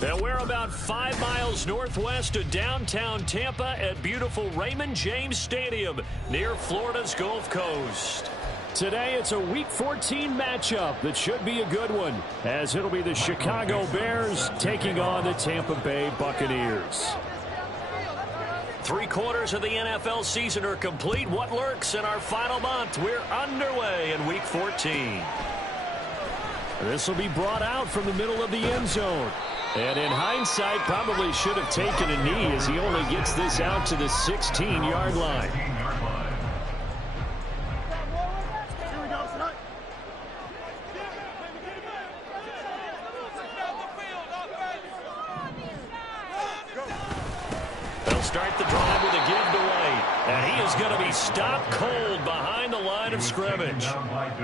And we're about 5 miles northwest of downtown Tampa at beautiful Raymond James Stadium near Florida's Gulf Coast. Today it's a Week 14 matchup that should be a good one, as it'll be the Chicago Bears taking on the Tampa Bay Buccaneers. 3/4 of the NFL season are complete. What lurks in our final month? We're underway in Week 14. This will be brought out from the middle of the end zone. And in hindsight, probably should have taken a knee as he only gets this out to the 16-yard line. They'll start the drive with a giveaway. And he is going to be stopped cold behind the line of scrimmage.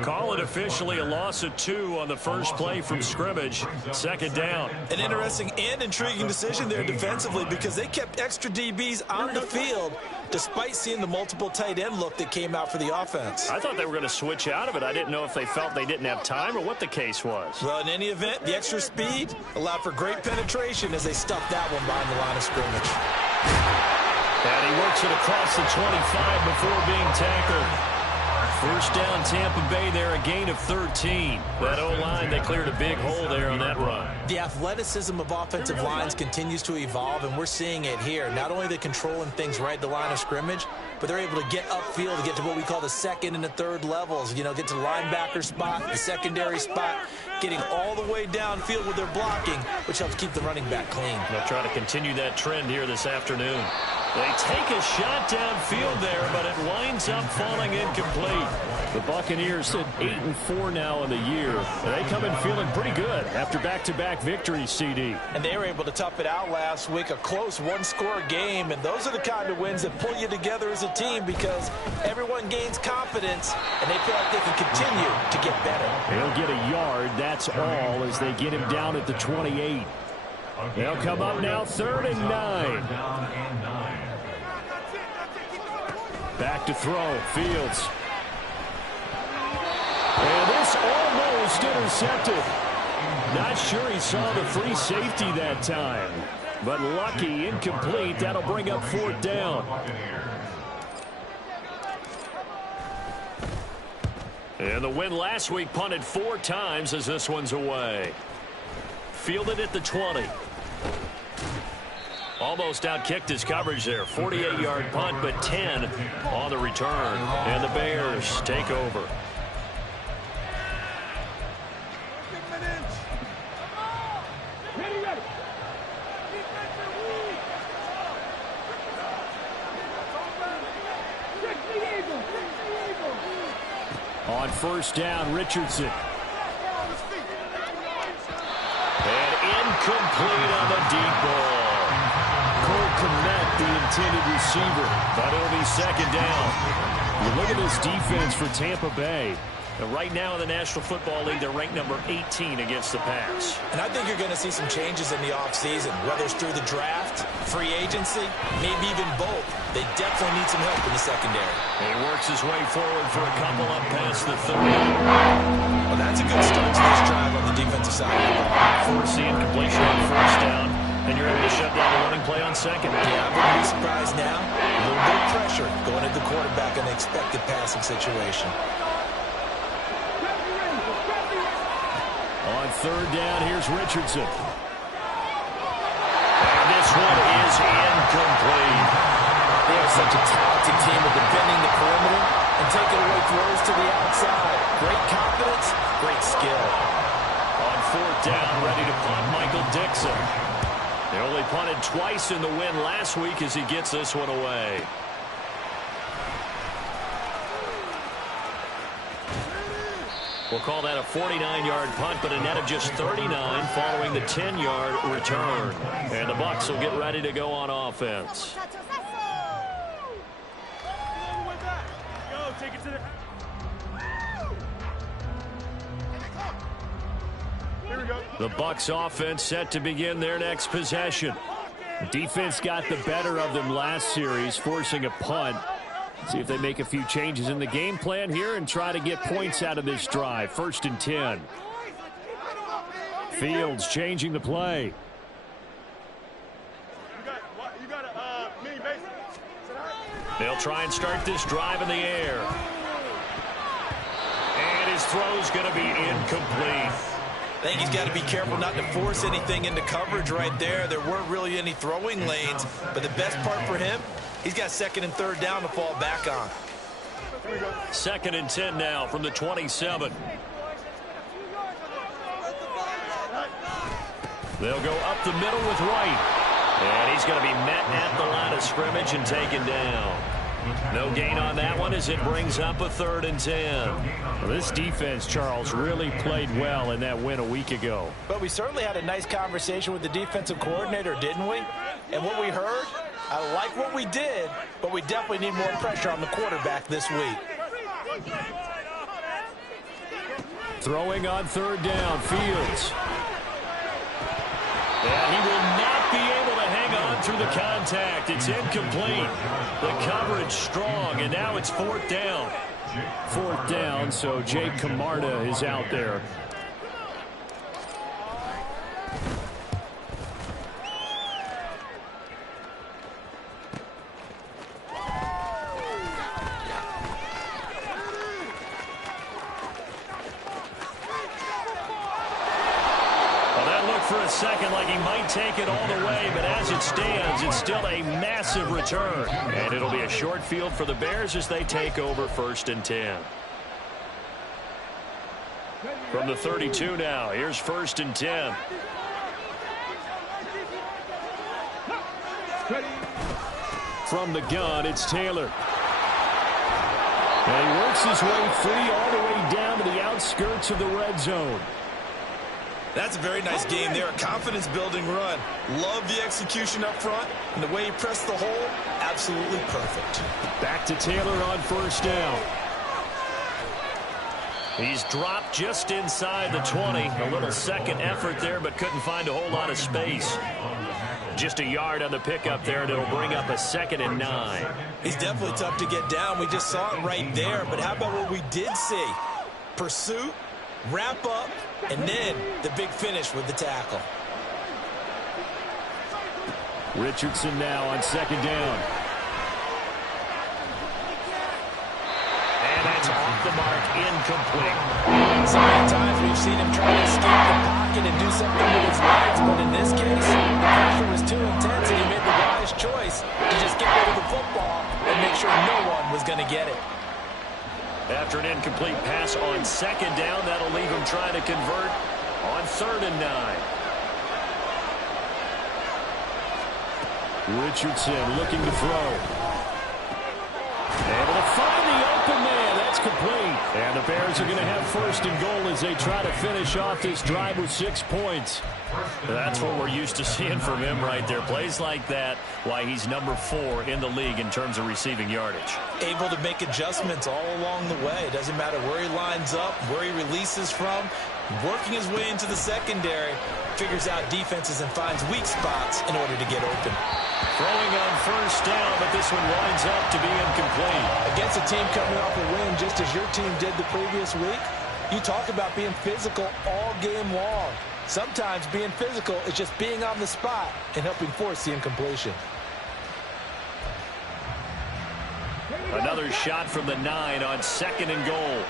Call it officially a loss of 2 on the first play from scrimmage. Second down. An interesting and intriguing decision there defensively because they kept extra DBs on the field despite seeing the multiple tight end look that came out for the offense. I thought they were going to switch out of it. I didn't know if they felt they didn't have time or what the case was. Well, in any event, the extra speed allowed for great penetration as they stuffed that one behind the line of scrimmage. And he works it across the 25 before being tackled. First down, Tampa Bay there, a gain of 13. That O-line, they cleared a big hole there on that run. The athleticism of offensive lines continues to evolve, and we're seeing it here. Not only are they controlling things right at the line of scrimmage, but they're able to get upfield to get to what we call the second and the third levels. You know, get to the linebacker spot, the secondary spot, getting all the way downfield with their blocking, which helps keep the running back clean. They'll try to continue that trend here this afternoon. They take a shot downfield there, but it winds up falling incomplete. The Buccaneers sit 8-4 now in the year. They come in feeling pretty good after back-to-back victories, CD. And they were able to tough it out last week, a close one-score game. And those are the kind of wins that pull you together as a team because everyone gains confidence, and they feel like they can continue to get better. He'll get a yard, that's all, as they get him down at the 28. They'll come up now 3rd and 9. Back to throw, Fields. And this almost intercepted. Not sure he saw the free safety that time. But lucky, incomplete. That'll bring up 4th down. And the win last week punted 4 times as this one's away. Fielded at the 20. Almost outkicked his coverage there. 48-yard punt, but 10 on the return. And the Bears take over. On first down, Richardson. And incomplete on the deep ball. Connect the intended receiver, but it'll be 2nd down. You look at this defense for Tampa Bay. And right now in the National Football League, they're ranked number 18 against the pass. And I think you're going to see some changes in the offseason, whether it's through the draft, free agency, maybe even both. They definitely need some help in the secondary. And he works his way forward for a couple up past the 30. Well, that's a good start to this drive on the defensive side of the ball. Force the incompletion on first down. And you're able to shut down the running play on second. Yeah, I wouldn't be surprised now. A little bit of pressure going at the quarterback in the expected passing situation. On 3rd down, here's Richardson. And this one is incomplete. They are such a talented team with defending the perimeter and taking away throws to the outside. Great confidence, great skill. On 4th down, ready to punt, Michael Dixon. They only punted twice in the win last week as he gets this one away. We'll call that a 49-yard punt, but a net of just 39 following the 10-yard return. And the Bucs will get ready to go on offense. The Bucs offense set to begin their next possession. Defense got the better of them last series, forcing a punt. See if they make a few changes in the game plan here and try to get points out of this drive. 1st and 10. Fields changing the play. They'll try and start this drive in the air. And his throw's going to be incomplete. I think he's got to be careful not to force anything into coverage right there. There weren't really any throwing lanes, but the best part for him, he's got second and third down to fall back on. 2nd and 10 now from the 27. They'll go up the middle with White. And he's going to be met at the line of scrimmage and taken down. No gain on that one as it brings up a 3rd and 10. Well, this defense, Charles, really played well in that win a week ago. But we certainly had a nice conversation with the defensive coordinator, didn't we? And what we heard, I like what we did, but we definitely need more pressure on the quarterback this week. Throwing on 3rd down, Fields. And he will not be able to hang on through the contact. It's incomplete. The coverage strong, and now it's 4th down. 4th down, so Jake Camarda is out there. For a second like he might take it all the way, but as it stands, it's still a massive return. And it'll be a short field for the Bears as they take over 1st and 10. From the 32 now, here's 1st and 10. From the gun, it's Taylor. And he works his way free all the way down to the outskirts of the red zone. That's a very nice game there. A confidence-building run. Love the execution up front. And the way he pressed the hole, absolutely perfect. Back to Taylor on 1st down. He's dropped just inside the 20. A little second effort there, but couldn't find a whole lot of space. Just a yard on the pickup there, and it'll bring up a 2nd and 9. He's definitely tough to get down. We just saw it right there. But how about what we did see? Pursuit, wrap up, and then the big finish with the tackle. Richardson now on 2nd down. And that's off the mark, incomplete. So many times we've seen him try to escape the pocket and do something with his legs, but in this case, the pressure was too intense and he made the wise choice to just get rid of the football and make sure no one was going to get it. After an incomplete pass on 2nd down, that'll leave him trying to convert on 3rd and 9. Richardson looking to throw. Able to find the open man. That's complete. And the Bears are going to have 1st and goal as they try to finish off this drive with 6 points. That's what we're used to seeing from him right there. Plays like that, why he's number 4 in the league in terms of receiving yardage. Able to make adjustments all along the way. It doesn't matter where he lines up, where he releases from. Working his way into the secondary, figures out defenses and finds weak spots in order to get open. Throwing on 1st down, but this one winds up to be incomplete. Against a team coming off a win just as your team did the previous week, you talk about being physical all game long. Sometimes being physical is just being on the spot and helping force the incompletion. Another shot from the 9 on 2nd and goal.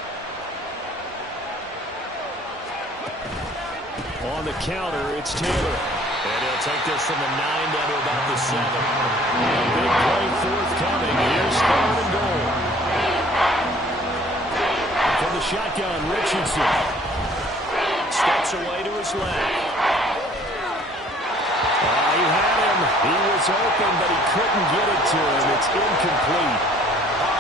On the counter, it's Taylor. And he'll take this from the 9 down to about the 7. Big play forthcoming. Here's 3rd and goal. From the shotgun, Richardson. Steps away to his left. He had him. He was open, but he couldn't get it to him. It's incomplete.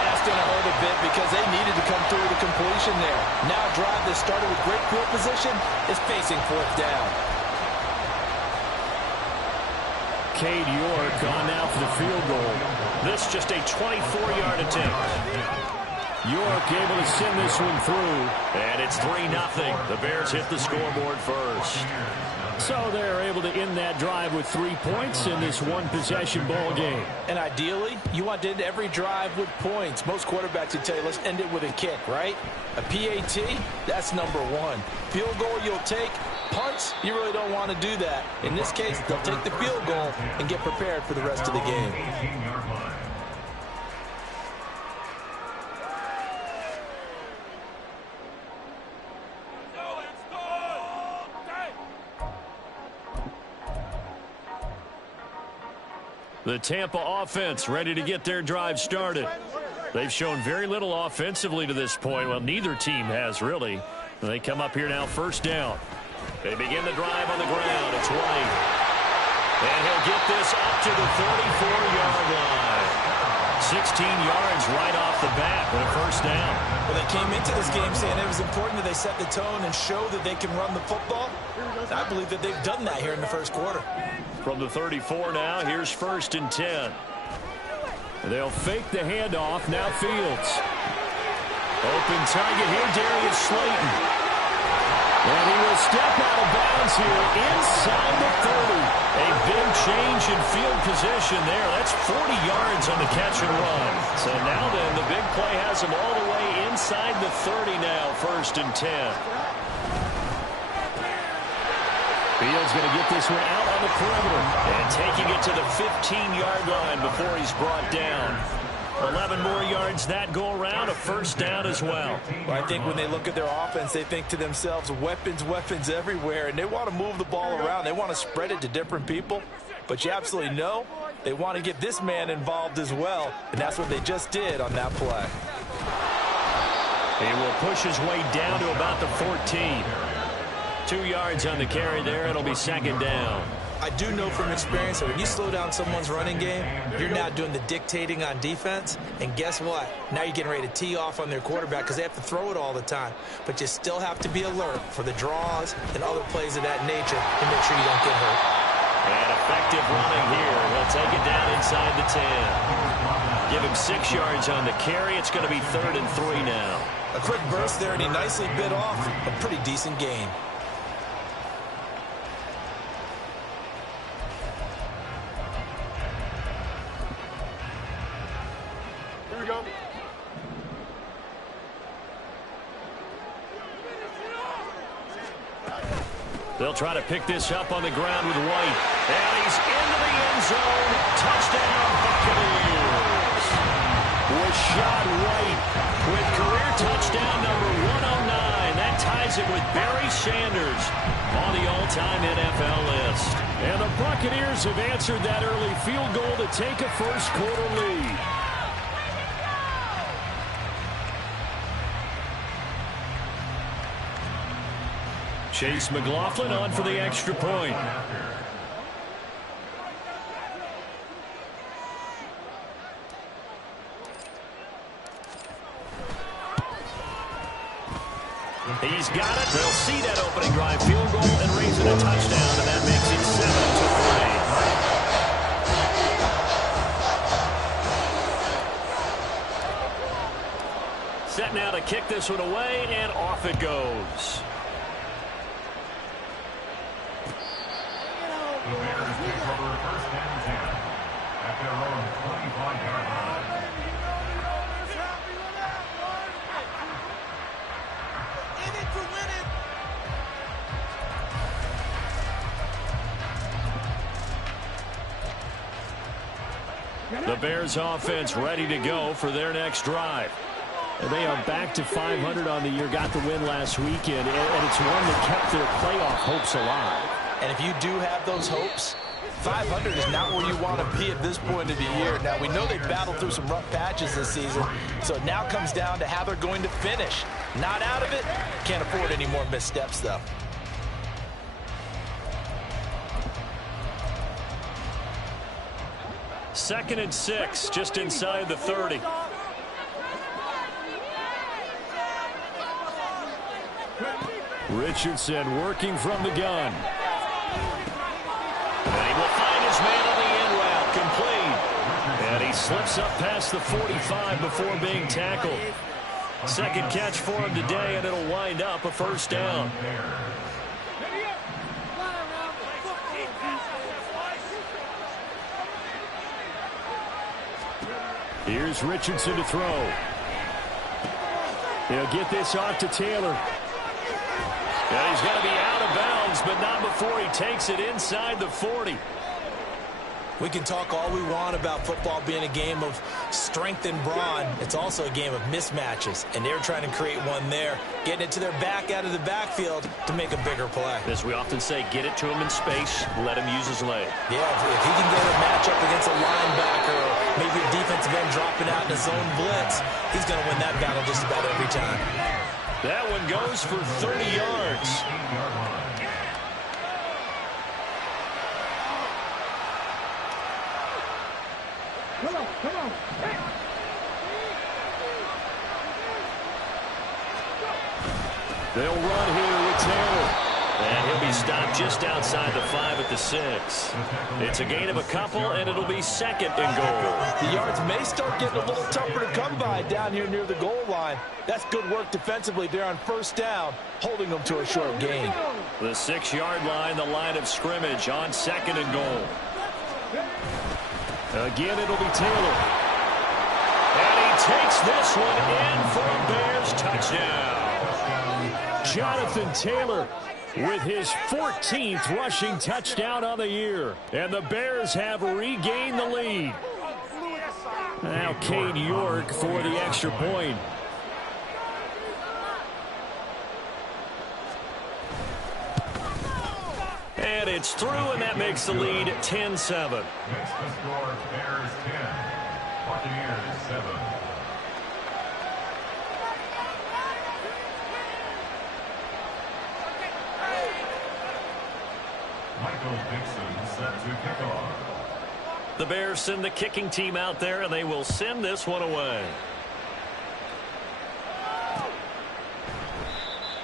That's going to hurt a bit because they needed to come through the completion there. Now a drive that started with great field position is facing 4th down. Cade York on now for the field goal. This just a 24-yard attempt. York able to send this one through. And it's 3-0. The Bears hit the scoreboard first. So they're able to end that drive with 3 points in this one-possession ball game. And ideally, you want to end every drive with points. Most quarterbacks would tell you, let's end it with a kick, right? A PAT, that's number 1. Field goal you'll take. Punts, you really don't want to do that. In this case, they'll take the field goal and get prepared for the rest of the game. The Tampa offense ready to get their drive started. They've shown very little offensively to this point. Well, neither team has, really. They come up here now, first down. They begin the drive on the ground. It's White. And he'll get this up to the 34-yard line. 16 yards right off the bat with a first down. Well, they came into this game saying it was important that they set the tone and show that they can run the football. I believe that they've done that here in the first quarter. From the 34 now, here's first and 10. They'll fake the handoff. Now Fields. Open target here, Darius Slayton. And he will step out of bounds here inside the 30. A big change in field position there. That's 40 yards on the catch and run. So now then, the big play has him all the way inside the 30 now, first and 10. Fields going to get this one out on the perimeter. And taking it to the 15-yard line before he's brought down. 11 more yards that go around, a first down as well. Well, I think when they look at their offense, they think to themselves, weapons, weapons everywhere, and they want to move the ball around. They want to spread it to different people, but you absolutely know they want to get this man involved as well, and that's what they just did on that play. He will push his way down to about the 14. 2 yards on the carry there. It'll be second down. I do know from experience that when you slow down someone's running game, you're now doing the dictating on defense. And guess what? Now you're getting ready to tee off on their quarterback because they have to throw it all the time. But you still have to be alert for the draws and other plays of that nature to make sure you don't get hurt. And effective running here. He'll take it down inside the 10. Give him 6 yards on the carry. It's going to be 3rd and 3 now. A quick burst there, and he nicely bit off a pretty decent gain. They'll try to pick this up on the ground with White. And he's into the end zone. Touchdown, Buccaneers. Rashad White with career touchdown number 109. That ties it with Barry Sanders on the all-time NFL list. And the Buccaneers have answered that early field goal to take a first-quarter lead. Chase McLaughlin on for the extra point. He's got it. They'll see that opening drive field goal and raise it a touchdown, and that makes it 7-3. Set now to kick this one away, and off it goes. The Bears take over first and 10 at their own 25-yard line. The Bears offense ready to go for their next drive. And they are back to 500 on the year, got the win last weekend, and it's one that kept their playoff hopes alive. And if you do have those hopes, 500 is not where you want to be at this point of the year. Now, we know they battled through some rough patches this season, so it now comes down to how they're going to finish. Not out of it. Can't afford any more missteps, though. Second and 6, just inside the 30. Richardson working from the gun. And he will find his man on the end route, complete. And he slips up past the 45 before being tackled. Second catch for him today, and it'll wind up a first down. Here's Richardson to throw. He'll get this off to Taylor. And he's going to be out of bounds, but not before he takes it inside the 40. We can talk all we want about football being a game of strength and brawn. It's also a game of mismatches, and they're trying to create one there, getting it to their back out of the backfield to make a bigger play. As we often say, get it to him in space, let him use his leg. Yeah, if he can get a matchup against a linebacker or maybe a defensive end dropping out in a zone blitz, he's going to win that battle just about every time. That one goes for 30 yards. Come on. They'll run here with Taylor. And he'll be stopped just outside the 5 at the 6. It's a gain of a couple, and it'll be 2nd and goal. The yards may start getting a little tougher to come by down here near the goal line. That's good work defensively there on 1st down, holding them to a short gain. The 6-yard line, the line of scrimmage on 2nd and goal. Again, it'll be Taylor. And he takes this one in for a Bears touchdown. Jonathan Taylor with his 14th rushing touchdown on the year. And the Bears have regained the lead. Now Cade York for the extra point. And it's through, and that makes the lead 10-7. Makes the score Bears 10, Buccaneers 7. Michael Dixon set to kick off. The Bears send the kicking team out there, and they will send this one away.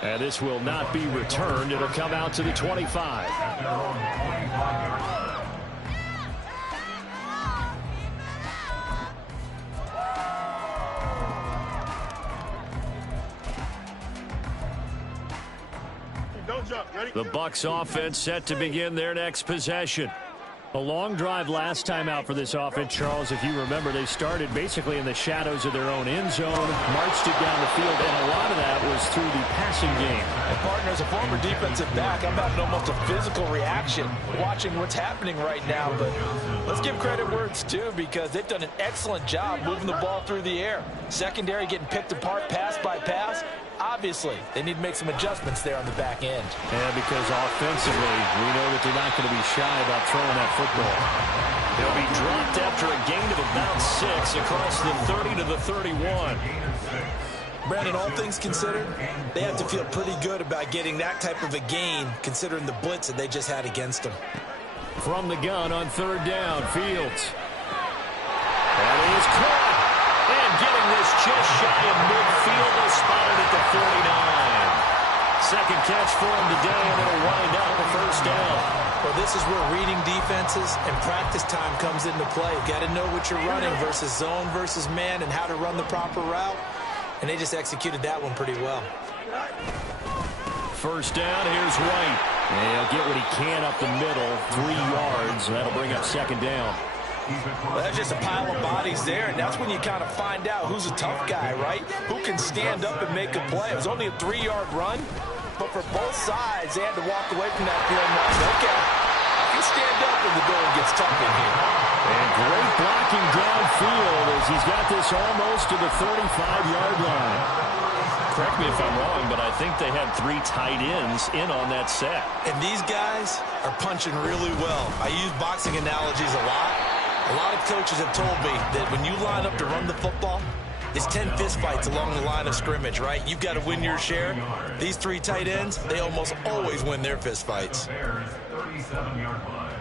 And this will not be returned. It'll come out to the 25. At their own 25-yard line. The Bucs offense set to begin their next possession. A long drive last time out for this offense, Charles. If you remember, they started basically in the shadows of their own end zone, marched it down the field, and a lot of that was through the passing game. And partner, as a former defensive back, I'm having almost a physical reaction watching what's happening right now. But let's give credit where it's due, because they've done an excellent job moving the ball through the air. Secondary getting picked apart pass by pass. Obviously, they need to make some adjustments there on the back end. Yeah, because offensively, we know that they're not going to be shy about throwing that football. They'll be dropped after a gain of about 6 across the 30 to the 31. Brandon, all things considered, they have to feel pretty good about getting that type of a gain, considering the blitz that they just had against them. From the gun on 3rd down, Fields. That is caught. And getting this just shy of midfield, they spotted at the 49. Second catch for him today, and it'll wind up a 1st down. Well, this is where reading defenses and practice time comes into play. You've got to know what you're running versus zone versus man and how to run the proper route. And they just executed that one pretty well. 1st down, here's White. And he'll get what he can up the middle, 3 yards, and that'll bring up 2nd down. Well, that's just a pile of bodies there, and that's when you kind of find out who's a tough guy, right? Who can stand up and make a play. It was only a 3-yard run, but for both sides, they had to walk away from that feeling like, okay, I can stand up when the going gets tough in here. And great blocking downfield as he's got this almost to the 35-yard line. Correct me if I'm wrong, but I think they had 3 tight ends in on that set. And these guys are punching really well. I use boxing analogies a lot. A lot of coaches have told me that when you line up to run the football, it's 10 fistfights along the line of scrimmage, right? You've got to win your share. These 3 tight ends, they almost always win their fistfights. Bears 37-yard line.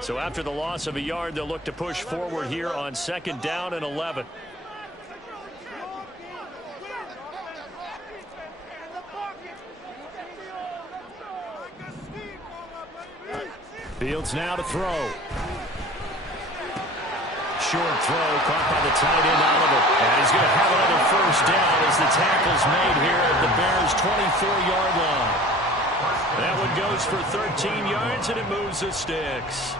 So after the loss of a yard, they'll look to push forward here on 2nd down and 11. Fields now to throw. Short throw caught by the tight end Oliver. And he's going to have another 1st down as the tackle's made here at the Bears' 24-yard line. That one goes for 13 yards, and it moves the sticks.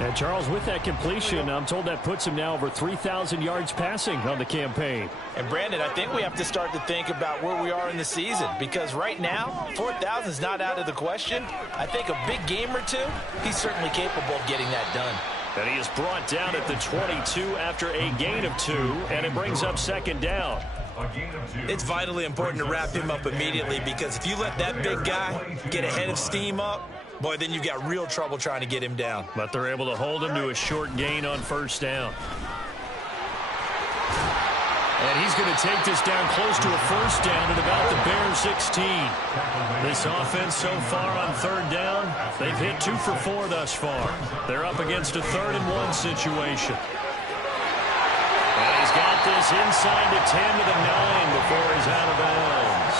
And Charles, with that completion, I'm told that puts him now over 3,000 yards passing on the campaign. And Brandon, I think we have to start to think about where we are in the season, because right now, 4,000 is not out of the question. I think a big game or two, he's certainly capable of getting that done. And he is brought down at the 22 after a gain of 2, and it brings up second down. It's vitally important to wrap him up immediately, because if you let that big guy get ahead of steam up, boy, then you've got real trouble trying to get him down. But they're able to hold him to a short gain on first down. And he's going to take this down close to a first down at about the Bears 16. This offense so far on third down, they've hit 2 for 4 thus far. They're up against a 3rd-and-1 situation. And he's got this inside the 10 to the 9 before he's out of bounds.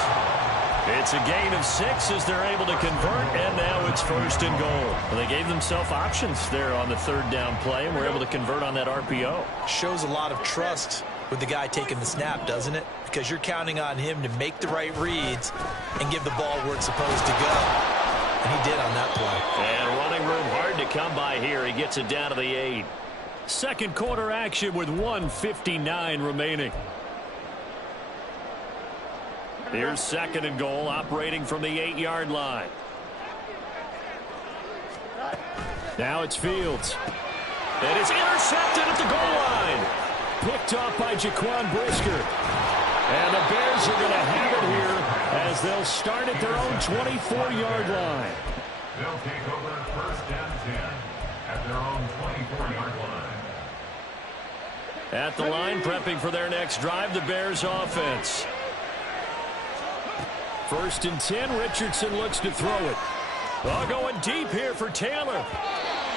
It's a gain of 6 as they're able to convert, and now it's 1st and goal. Well, they gave themselves options there on the 3rd down play, and were able to convert on that RPO. Shows a lot of trust with the guy taking the snap, doesn't it? Because you're counting on him to make the right reads and give the ball where it's supposed to go. And he did on that play. And running room hard to come by here. He gets it down to the 8. Second quarter action with 1:59 remaining. Here's 2nd and goal, operating from the 8-yard line. Now it's Fields. And it's intercepted at the goal line. Picked off by Jaquan Brisker. And the Bears are going to have it here as they'll start at their own 24-yard line. They'll take over 1st and 10 at their own 24-yard line. At the line, prepping for their next drive, the Bears offense. 1st and 10, Richardson looks to throw it. Oh, going deep here for Taylor.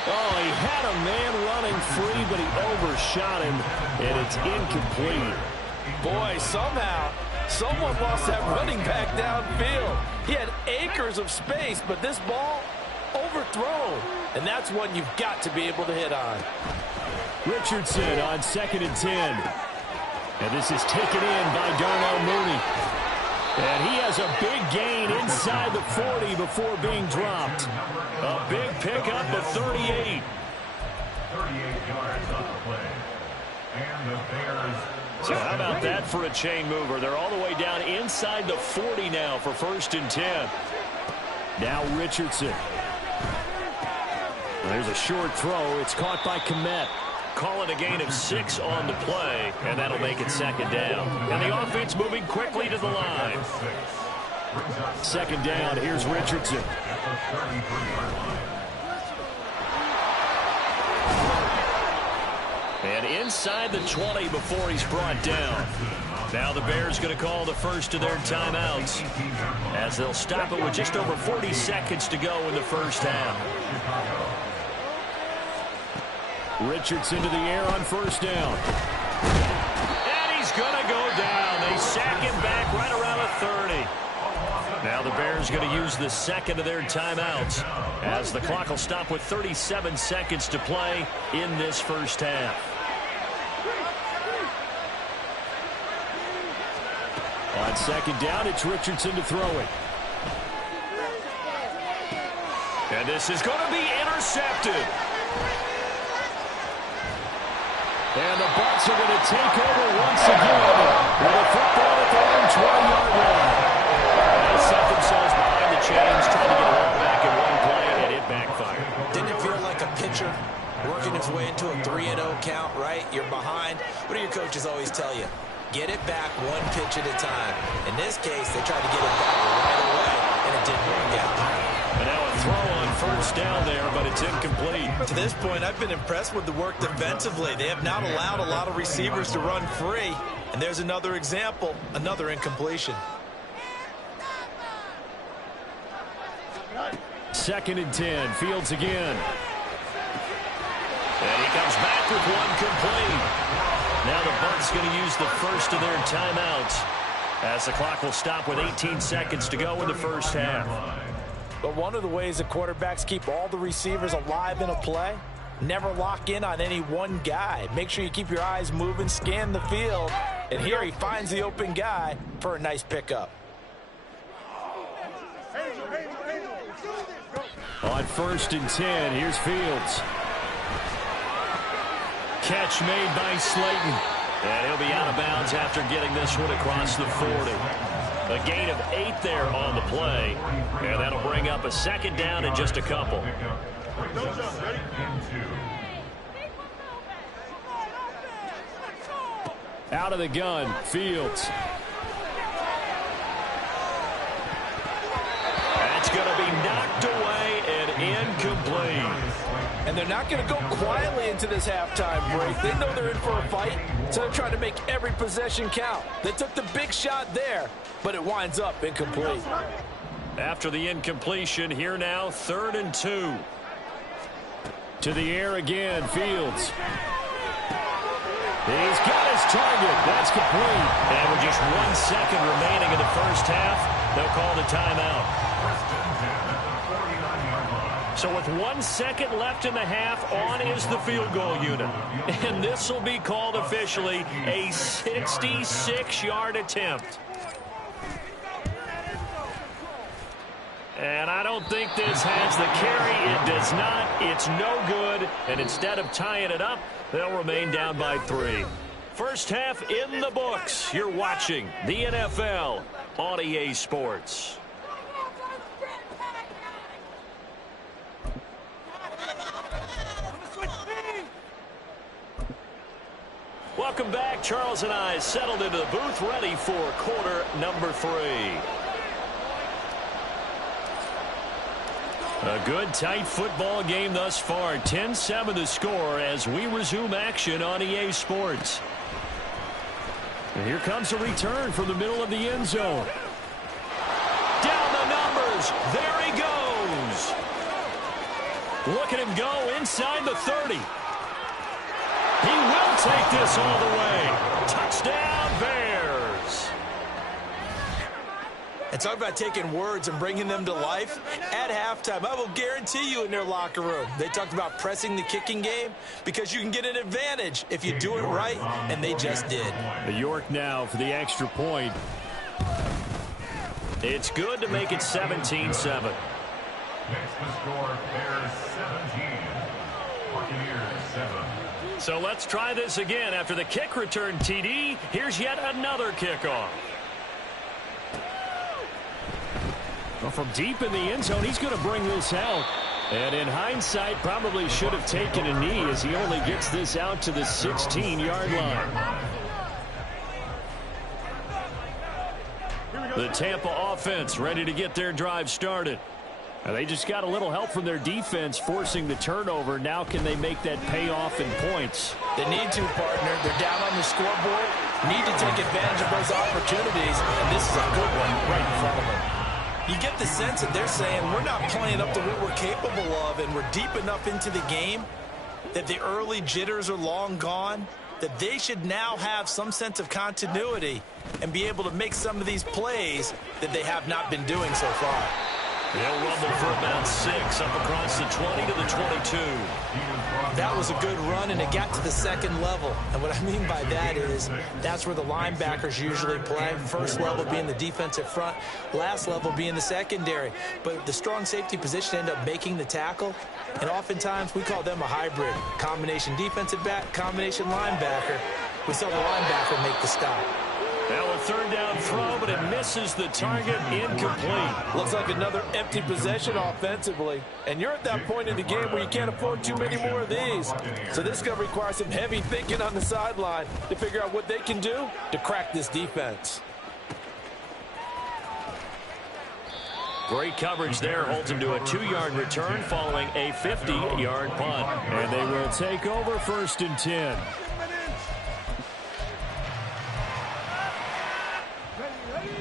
Oh, he had a man running free, but he overshot him, and it's incomplete. Boy, somehow, someone lost that running back downfield. He had acres of space, but this ball overthrown, and that's one you've got to be able to hit on. Richardson on 2nd and 10. And this is taken in by Darnell Mooney. And he has a big gain inside the 40 before being dropped. A big pickup of 38. 38 yards on the play. And the Bears. So how about that for a chain mover? They're all the way down inside the 40 now for 1st and 10. Now Richardson. There's a short throw. It's caught by Kmet. Call it a gain of 6 on the play, and that'll make it 2nd down. And the offense moving quickly to the line. 2nd down, here's Richardson. And inside the 20 before he's brought down. Now the Bears going to call the first of their timeouts as they'll stop it with just over 40 seconds to go in the first half. Richardson to the air on 1st down. And he's going to go down. They sack him back right around the 30. Now the Bears going to use the 2nd of their timeouts as the clock will stop with 37 seconds to play in this first half. On 2nd down, it's Richardson to throw it. And this is going to be intercepted. And the Bucs are going to take over once again with a football at their own 20-yard line. They set themselves behind the chains, trying to get it all back in one play, and it backfired. Didn't it feel like a pitcher working his way into a 3-0 count, right? You're behind. What do your coaches always tell you? Get it back one pitch at a time. In this case, they tried to get it back right away, and it didn't work out. And now a throw on 1st down there, but it's incomplete. To this point, I've been impressed with the work defensively. They have not allowed a lot of receivers to run free. And there's another example, another incompletion. 2nd and 10, Fields again. And he comes back with one complete. Now the Bucs going to use the first of their timeouts as the clock will stop with 18 seconds to go in the first half. But one of the ways that quarterbacks keep all the receivers alive in a play, never lock in on any one guy. Make sure you keep your eyes moving, scan the field, and here he finds the open guy for a nice pickup. On 1st and 10, here's Fields. catch made by Slayton. And he'll be out of bounds after getting this one across the 40. A gain of 8 there on the play. And that'll bring up a second down in just a couple. Out of the gun, Fields. That's going to be knocked away and incomplete. And they're not going to go quietly into this halftime break. They know they're in for a fight, so they're trying to make every possession count. They took the big shot there, but it winds up incomplete. After the incompletion, here now, 3rd and 2. To the air again, Fields. He's got his target. That's complete. And with just 1 second remaining in the first half, they'll call the timeout. So with 1 second left in the half, on is the field goal unit. And this will be called officially a 66-yard attempt. And I don't think this has the carry. It does not. It's no good. And instead of tying it up, they'll remain down by 3. First half in the books. You're watching the NFL on EA Sports. Welcome back. Charles and I settled into the booth, ready for quarter number 3. A good, tight football game thus far. 10-7 the score as we resume action on EA Sports. And here comes a return from the middle of the end zone. Down the numbers. There he goes. Look at him go inside the 30. He will take this all the way. Touchdown, Bears. And talk about taking words and bringing them to life. At halftime, I will guarantee you in their locker room, they talked about pressing the kicking game because you can get an advantage if you do it right, and they just did. York now for the extra point. It's good to make it 17-7. Next to score, Bears 17, Buccaneers 7. So let's try this again. After the kick return TD, here's yet another kickoff. Well, from deep in the end zone, he's going to bring this out. And in hindsight, probably should have taken a knee as he only gets this out to the 16-yard line. The Tampa offense ready to get their drive started. And they just got a little help from their defense forcing the turnover. Now can they make that pay off in points? They need to, partner. They're down on the scoreboard. Need to take advantage of those opportunities. And this is a good one right in front of them. You get the sense that they're saying we're not playing up to what we're capable of, and we're deep enough into the game that the early jitters are long gone, that they should now have some sense of continuity and be able to make some of these plays that they have not been doing so far. They'll rumble for about 6 up across the 20 to the 22. That was a good run, and it got to the second level. And what I mean by that is that's where the linebackers usually play. First level being the defensive front, last level being the secondary. But the strong safety position ended up making the tackle, and oftentimes we call them a hybrid. Combination defensive back, combination linebacker. We saw the linebacker make the stop. Now a third down throw, but it misses the target, incomplete. Looks like another empty possession offensively. And you're at that point in the game where you can't afford too many more of these. So this is going to require some heavy thinking on the sideline to figure out what they can do to crack this defense. Great coverage there, halting to a 2-yard return following a 50-yard punt. And they will take over 1st and 10.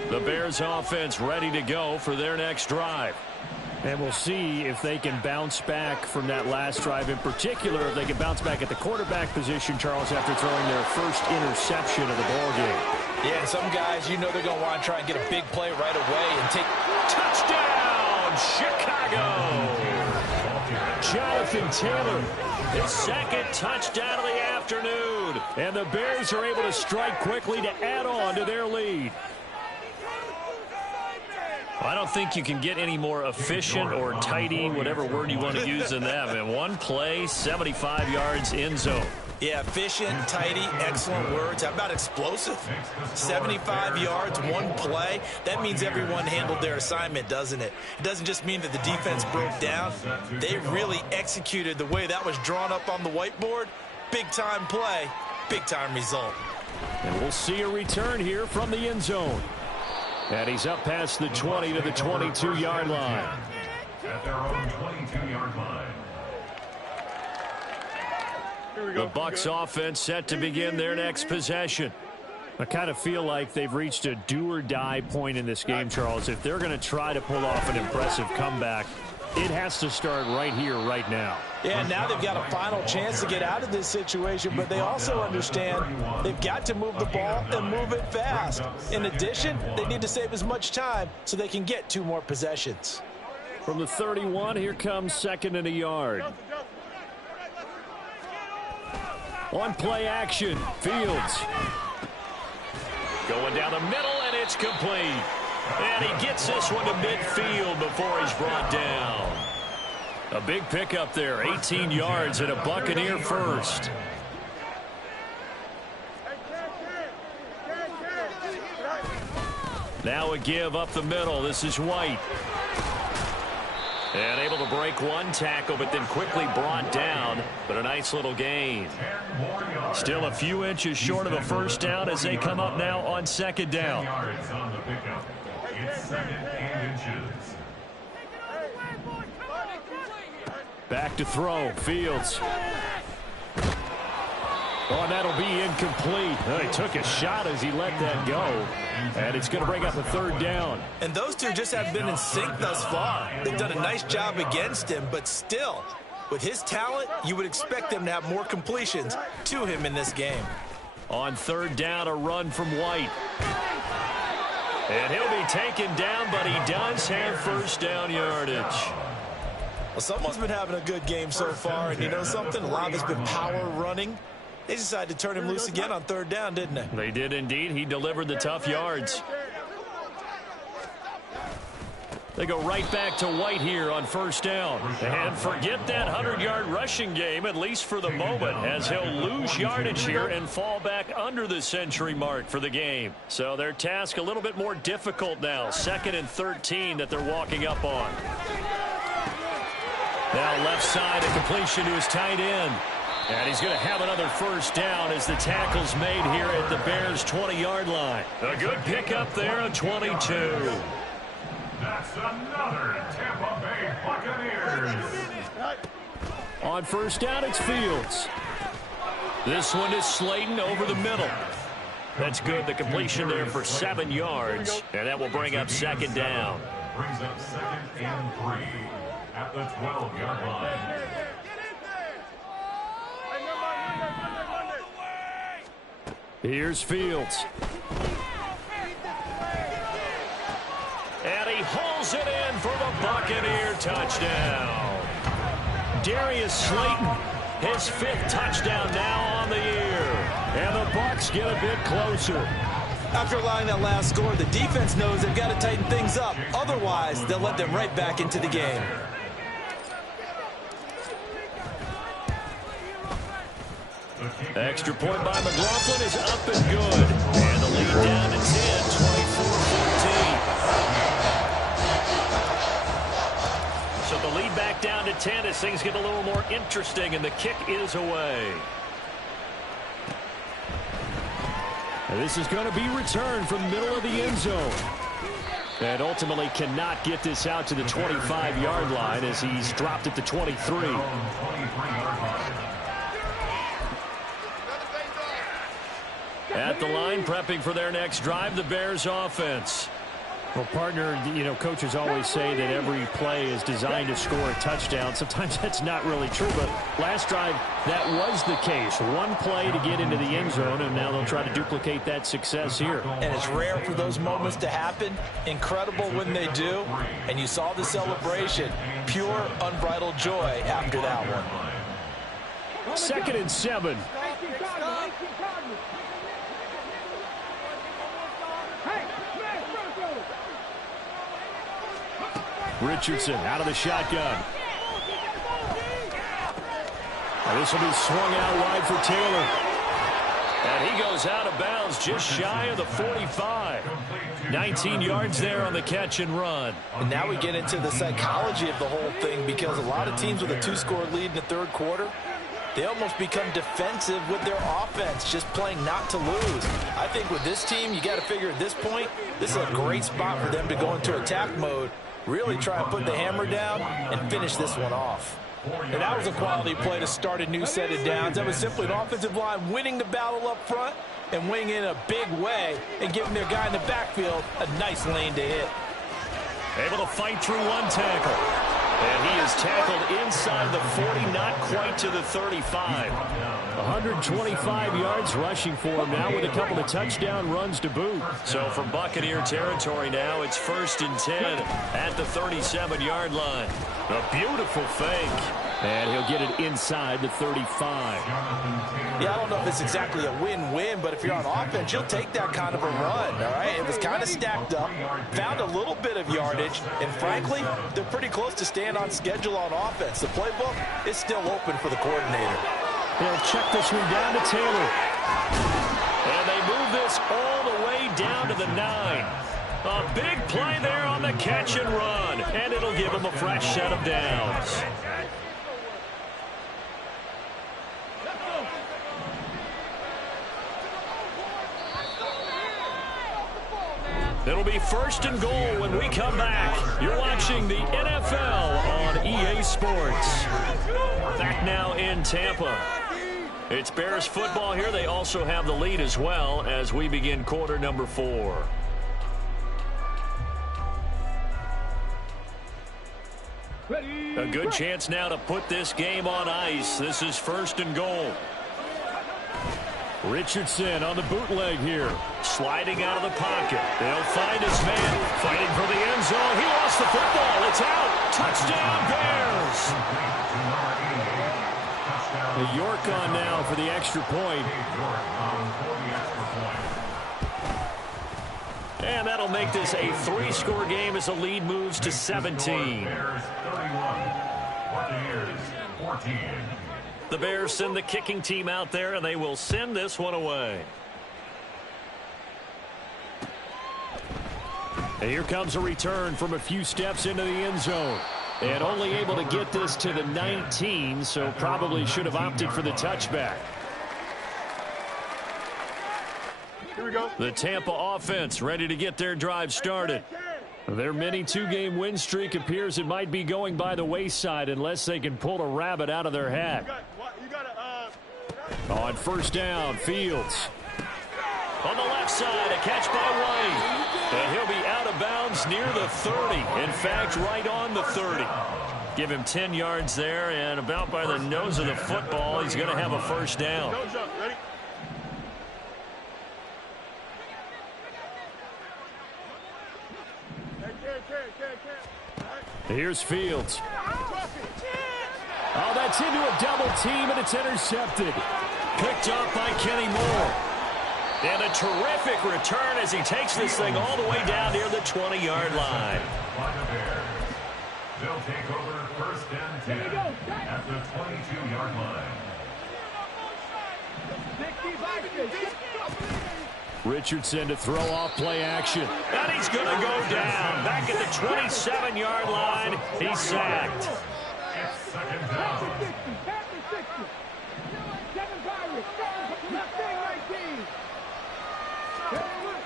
The Bears offense ready to go for their next drive. And we'll see if they can bounce back from that last drive in particular, if they can bounce back at the quarterback position, Charles, after throwing their first interception of the ballgame. Yeah, some guys, you know they're going to want to try and get a big play right away and take... Touchdown, Chicago! Jonathan Taylor. His second touchdown of the afternoon. And the Bears are able to strike quickly to add on to their lead. I don't think you can get any more efficient or tidy, whatever word you want to use, than that. And one play, 75 yards, end zone. Yeah, efficient, tidy, excellent words. How about explosive? 75 yards, one play. That means everyone handled their assignment, doesn't it? It doesn't just mean that the defense broke down. They really executed the way that was drawn up on the whiteboard. Big-time play, big-time result. And we'll see a return here from the end zone. And he's up past the 20 to the 22-yard line. At their own 22-yard line. The Bucs offense set to begin their next possession. I kind of feel like they've reached a do-or-die point in this game, Charles. If they're going to try to pull off an impressive comeback, it has to start right here, right now. Yeah, now they've got a final chance to get out of this situation, but they also understand they've got to move the ball and move it fast. In addition, they need to save as much time so they can get 2 more possessions. From the 31, here comes 2nd and a yard. On play action, Fields. Going down the middle, and it's complete. And he gets this one to midfield before he's brought down. A big pickup there, 18 yards and a Buccaneer first. Now a give up the middle. This is White. And able to break one tackle, but then quickly brought down. But a nice little gain. Still a few inches short of a first down as they come up now on 2nd down. It's 2nd and inches. Back to throw, Fields. Oh, and that'll be incomplete. Oh, he took a shot as he let that go. And it's going to bring up a 3rd down. And those two just have been in sync thus far. They've done a nice job against him, but still, with his talent, you would expect them to have more completions to him in this game. On 3rd down, a run from White. And he'll be taken down, but he does have first down yardage. Well, someone's been having a good game so far, and you know something? A lot of it's been power running. They decided to turn him loose again on 3rd down, didn't they? They did indeed. He delivered the tough yards. They go right back to White here on 1st down. And forget that 100-yard rushing game, at least for the moment, as he'll lose yardage here and fall back under the century mark for the game. So their task a little bit more difficult now. 2nd and 13 that they're walking up on. Now left side, a completion to his tight end. And he's going to have another first down as the tackle's made here at the Bears' 20-yard line. A good pickup there on 22. That's another Tampa Bay Buccaneers. On 1st down, it's Fields. This one is Slayton over the middle. That's good. The completion there for 7 yards. And that will bring up 2nd down. Brings up 2nd and 3 at the 12-yard line. Here's Fields. And he hauls it in for the Buccaneer touchdown. Darius Slayton, his 5th touchdown now on the year. And the Bucs get a bit closer. After allowing that last score, the defense knows they've got to tighten things up. Otherwise, they'll let them right back into the game. Extra point by McLaughlin is up and good. And the lead down to 10, 24-14. So the lead back down to 10 as things get a little more interesting, and the kick is away. And this is going to be returned from the middle of the end zone. And ultimately cannot get this out to the 25-yard line as he's dropped at the 23. At the line, prepping for their next drive, the Bears offense. Well, partner, you know, coaches always say that every play is designed to score a touchdown. Sometimes that's not really true, but last drive, that was the case. One play to get into the end zone, and now they'll try to duplicate that success here. And it's rare for those moments to happen. Incredible when they do. And you saw the celebration. Pure, unbridled joy after that one. 2nd and 7. Richardson out of the shotgun. And this will be swung out wide for Taylor. And he goes out of bounds just shy of the 45. 19 yards there on the catch and run. And now we get into the psychology of the whole thing, because a lot of teams with a 2-score lead in the third quarter, they almost become defensive with their offense, just playing not to lose. I think with this team, you got to figure at this point, this is a great spot for them to go into attack mode, really try and put the hammer down and finish this one off. And that was a quality play to start a new set of downs. That was simply an offensive line winning the battle up front and winning in a big way and giving their guy in the backfield a nice lane to hit. Able to fight through one tackle. And he is tackled inside the 40, not quite to the 35. 125 yards rushing for him now with a couple of touchdown runs to boot. So from Buccaneer territory now, it's 1st and 10 at the 37-yard line. A beautiful fake. And he'll get it inside the 35. Yeah, I don't know if it's exactly a win-win, but if you're on offense, you'll take that kind of a run, all right? It was kind of stacked up, found a little bit of yardage, and frankly, they're pretty close to staying on schedule on offense. The playbook is still open for the coordinator. They'll check this one down to Taylor. And they move this all the way down to the 9. A big play there on the catch and run, and it'll give them a fresh set of downs. It'll be 1st and goal when we come back. You're watching the NFL on EA Sports. Back now in Tampa. It's Bears football here. They also have the lead as well as we begin quarter number 4. A good chance now to put this game on ice. This is 1st and goal. Richardson on the bootleg here. Sliding out of the pocket. They'll find his man. Fighting for the end zone. He lost the football. It's out. Touchdown, Bears. The York on now for the extra point. And that'll make this a 3-score game as the lead moves to 17. Bears 31, Buccaneers 14. The Bears send the kicking team out there, and they will send this one away. And here comes a return from a few steps into the end zone. And only able to get this to the 19, so probably should have opted for the touchback. Here we go. The Tampa offense ready to get their drive started. Their mini 2-game win streak appears it might be going by the wayside unless they can pull a rabbit out of their hat. On 1st down, Fields. On the left side, a catch by White. And he'll be out of bounds near the 30. In fact, right on the 30. Give him 10 yards there, and about by the nose of the football, he's going to have a 1st down. Here's Fields. Oh, that's into a double team, and it's intercepted. Picked up by Kenny Moore. And a terrific return as he takes this thing all the way down near the 20-yard line. They'll take over 1st and 10 at the 22-yard line. Richardson to throw off play action. And he's going to go down. Back at the 27-yard line, he's sacked. It's 2nd down.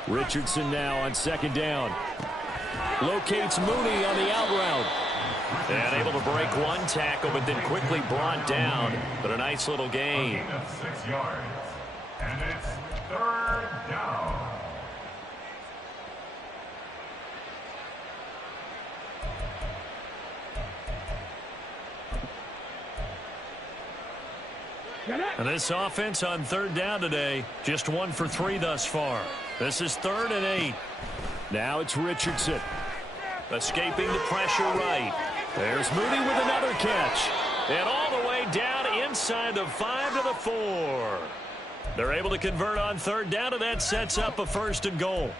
Richardson now on 2nd down. Locates Mooney on the out route. And able to break one tackle, but then quickly brought down. But a nice little gain. 6 yards. And it's 3rd down. And this offense on 3rd down today, just 1 for 3 thus far. This is 3rd and 8. Now it's Richardson. Escaping the pressure right. There's Mooney with another catch. And all the way down inside the 5 to the 4. They're able to convert on 3rd down, and that sets up a 1st and goal.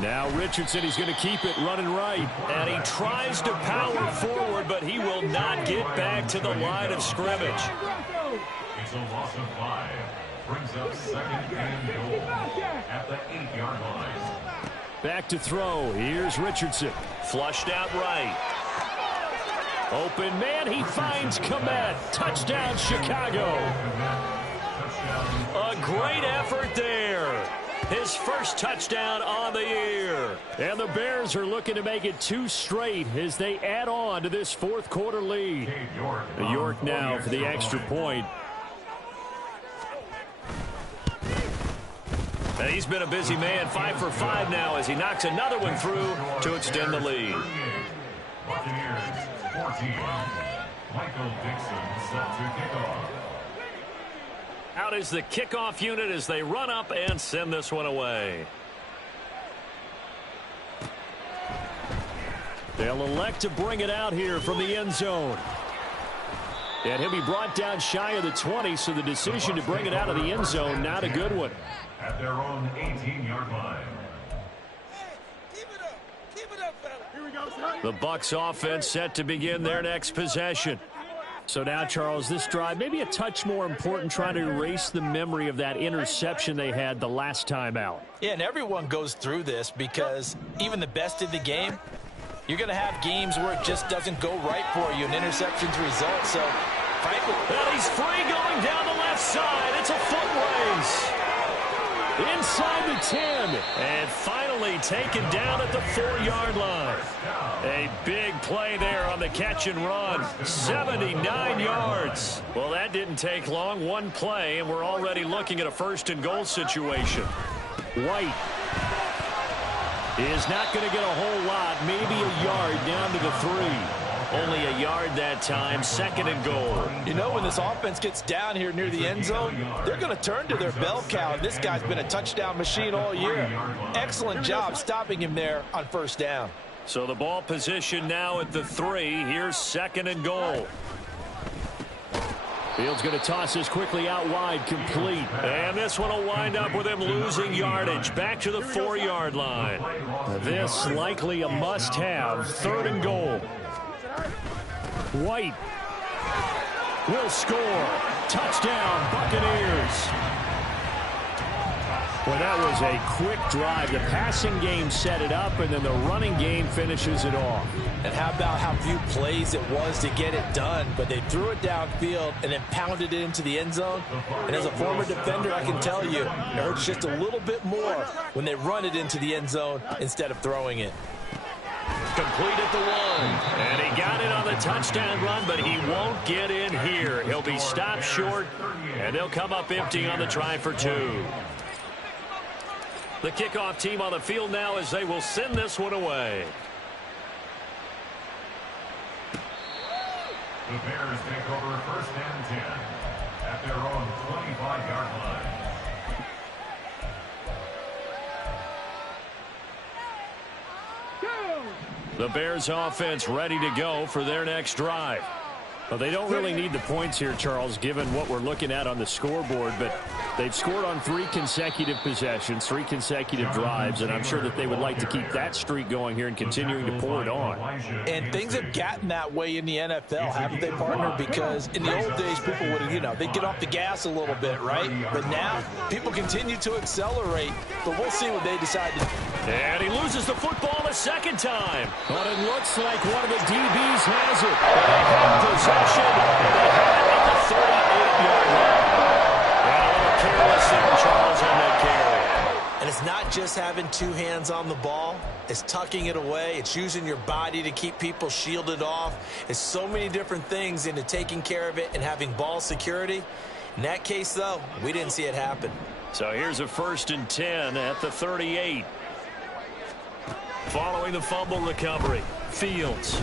Now Richardson, he's going to keep it running right. And he tries to power forward, but he will not get back to the line of scrimmage. It's a loss of 5. Brings up second and goal at the 8-yard line. Back to throw. Here's Richardson. Flushed out right. Open man. He finds Komet. Touchdown, Chicago. A great effort there. His first touchdown on the year. And the Bears are looking to make it 2 straight as they add on to this fourth quarter lead. York now for the extra point. And he's been a busy man, 5 for 5 now as he knocks another one through to extend the lead. Buccaneers 14. Michael Dixon set to kick off. Out is the kickoff unit as they run up and send this one away. They'll elect to bring it out here from the end zone. And he'll be brought down shy of the 20, so the decision to bring it out of the end zone, not a good one. At their own 18-yard line. The Bucs offense set to begin their next possession. So now, Charles, this drive maybe a touch more important, trying to erase the memory of that interception they had the last time out. Yeah, and everyone goes through this because even the best in the game, you're going to have games where it just doesn't go right for you, and interceptions result. So, frankly, and he's free going down the left side. It's a foot race. Inside the 10. And finally taken down at the 4-yard line. A big play there on the catch and run. 79 yards. Well, that didn't take long. One play, and we're already looking at a first and goal situation. White is not going to get a whole lot. Maybe a yard down to the 3. Only a yard that time, second and goal. You know, when this offense gets down here near the end zone, they're going to turn to their bell cow. This guy's been a touchdown machine all year. Excellent job stopping him there on first down. So the ball position now at the 3. Here's second and goal. Fields going to toss this quickly out wide, complete. And this one will wind up with him losing yardage. Back to the 4-yard line. This likely a must-have. Third and goal. White will score. Touchdown, Buccaneers. Well, that was a quick drive. The passing game set it up, and then the running game finishes it off. And how about how few plays it was to get it done, but they threw it downfield and then pounded it into the end zone. And as a former defender, I can tell you, it hurts just a little bit more when they run it into the end zone instead of throwing it. Complete at the 1. And he got it on the touchdown run, but he won't get in here. He'll be stopped short, and they'll come up empty on the try for 2. The kickoff team on the field now as they will send this one away. The Bears take over first and 10 at their own 25-yard line. The Bears offense ready to go for their next drive. Well, they don't really need the points here, Charles, given what we're looking at on the scoreboard, but they've scored on 3 consecutive possessions, 3 consecutive drives, and I'm sure that they would like to keep that streak going here and continuing to pour it on. And things have gotten that way in the NFL, haven't they, partner? Because in the old days, people would, they'd get off the gas a little bit, right? But now, people continue to accelerate, but we'll see what they decide to do. And he loses the football a second time. But it looks like one of the DBs has it. Possession. And they have it at the 38-yard line. And a little careless there, Charles, on that carry. And it's not just having 2 hands on the ball. It's tucking it away. It's using your body to keep people shielded off. It's so many different things into taking care of it and having ball security. In that case, though, we didn't see it happen. So here's a first and 10 at the 38. Following the fumble recovery, Fields.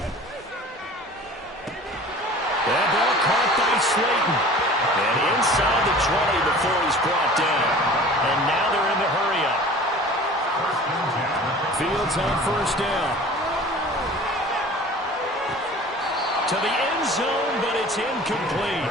That ball caught by Slayton. And inside the 20 before he's brought down. And now they're in the hurry-up. Fields on first down. To the end zone, but it's incomplete.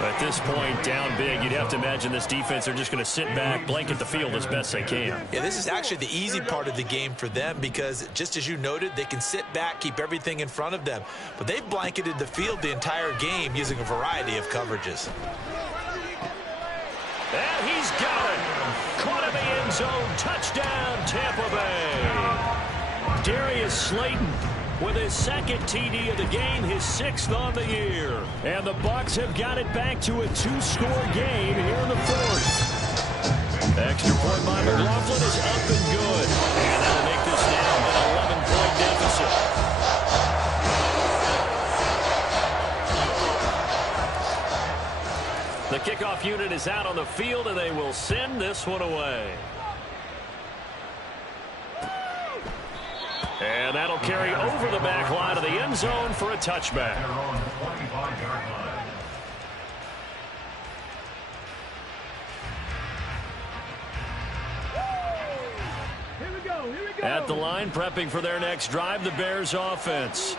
At this point, down big, you'd have to imagine this defense are just going to sit back, blanket the field as best they can. Yeah, this is actually the easy part of the game for them because, just as you noted, they can sit back, keep everything in front of them. But they've blanketed the field the entire game using a variety of coverages. And he's got it. Caught in the end zone. Touchdown, Tampa Bay. Darius Slayton with his second TD of the game, his 6th on the year. And the Bucs have got it back to a 2-score game here in the 4th. Extra point by McLaughlin is up and good. And that'll make this now an 11-point deficit. The kickoff unit is out on the field, and they will send this one away. And that'll carry over the back line of the end zone for a touchback. At the line, prepping for their next drive, the Bears offense.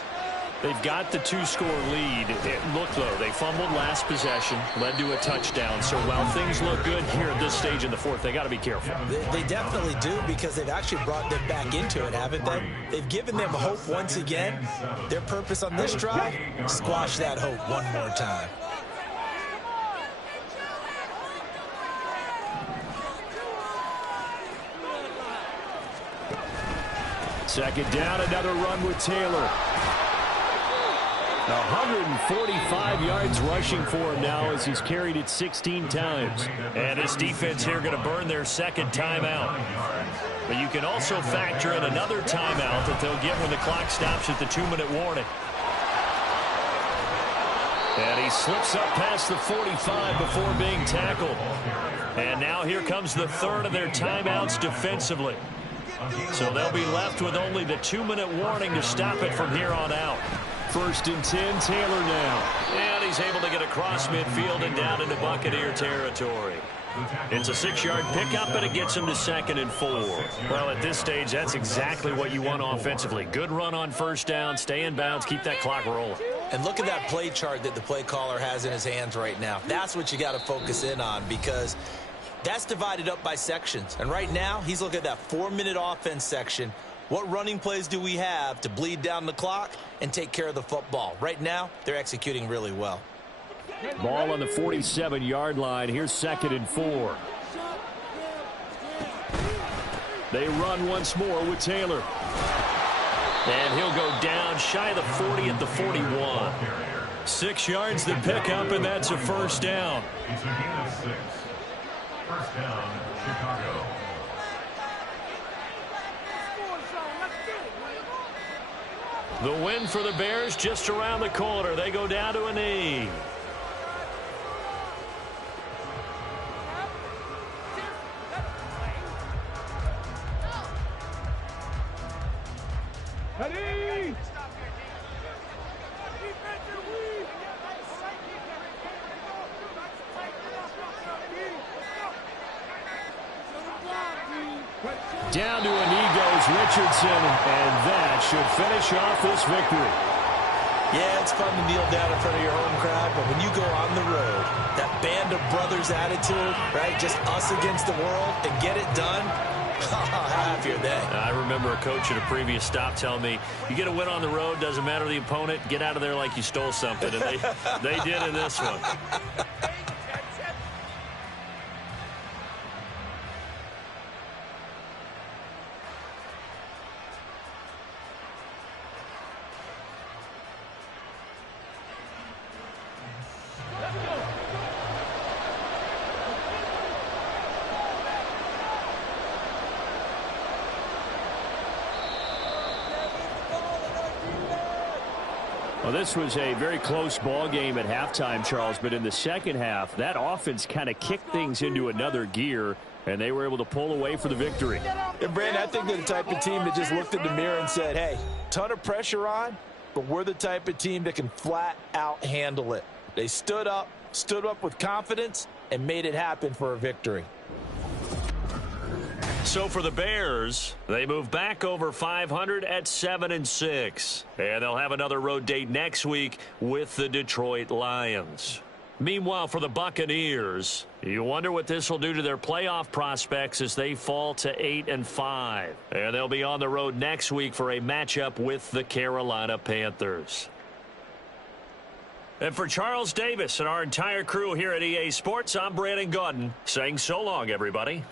They've got the 2-score lead. Look, though, they fumbled last possession, led to a touchdown. So while things look good here at this stage in the 4th, they got to be careful. They definitely do because they've actually brought them back into it, haven't they? They've given them hope once again. Their purpose on this drive, squash that hope one more time. Second down, another run with Taylor. 145 yards rushing for him now as he's carried it 16 times. And this defense here going to burn their second timeout. But you can also factor in another timeout that they'll get when the clock stops at the 2-minute warning. And he slips up past the 45 before being tackled. And now here comes the 3rd of their timeouts defensively. So they'll be left with only the 2-minute warning to stop it from here on out. 1st and 10, Taylor now. And he's able to get across midfield and down into Buccaneer territory. It's a 6-yard pickup, and it gets him to 2nd and 4. Well, at this stage, that's exactly what you want offensively. Good run on 1st down, stay in bounds, keep that clock rolling. And look at that play chart that the play caller has in his hands right now. That's what you got to focus in on because that's divided up by sections. And right now, he's looking at that 4-minute offense section. What running plays do we have to bleed down the clock and take care of the football? Right now, they're executing really well. Ball on the 47-yard line. Here's 2nd and 4. They run once more with Taylor. And he'll go down shy of the 40 at the 41. 6 yards to pick up, and that's a 1st down. It's a gain of 6. 1st down, Chicago. The win for the Bears just around the corner. They go down to a knee. Down to a knee goes Richardson, and that should finish off this victory. Yeah, it's fun to kneel down in front of your home crowd, but when you go on the road, that band of brothers attitude, right, just us against the world, and get it done, how happy are they? I remember a coach at a previous stop telling me, you get a win on the road, doesn't matter the opponent, get out of there like you stole something, and they did in this one. Well, this was a very close ball game at halftime, Charles, but in the second half, that offense kind of kicked things into another gear, and they were able to pull away for the victory. And, Brandon, I think they're the type of team that just looked in the mirror and said, hey, ton of pressure on, but we're the type of team that can flat out handle it. They stood up with confidence, and made it happen for a victory. So for the Bears, they move back over 500 at 7-6. And they'll have another road date next week with the Detroit Lions. Meanwhile, for the Buccaneers, you wonder what this will do to their playoff prospects as they fall to 8-5. And they'll be on the road next week for a matchup with the Carolina Panthers. And for Charles Davis and our entire crew here at EA Sports, I'm Brandon Gaudin saying so long, everybody.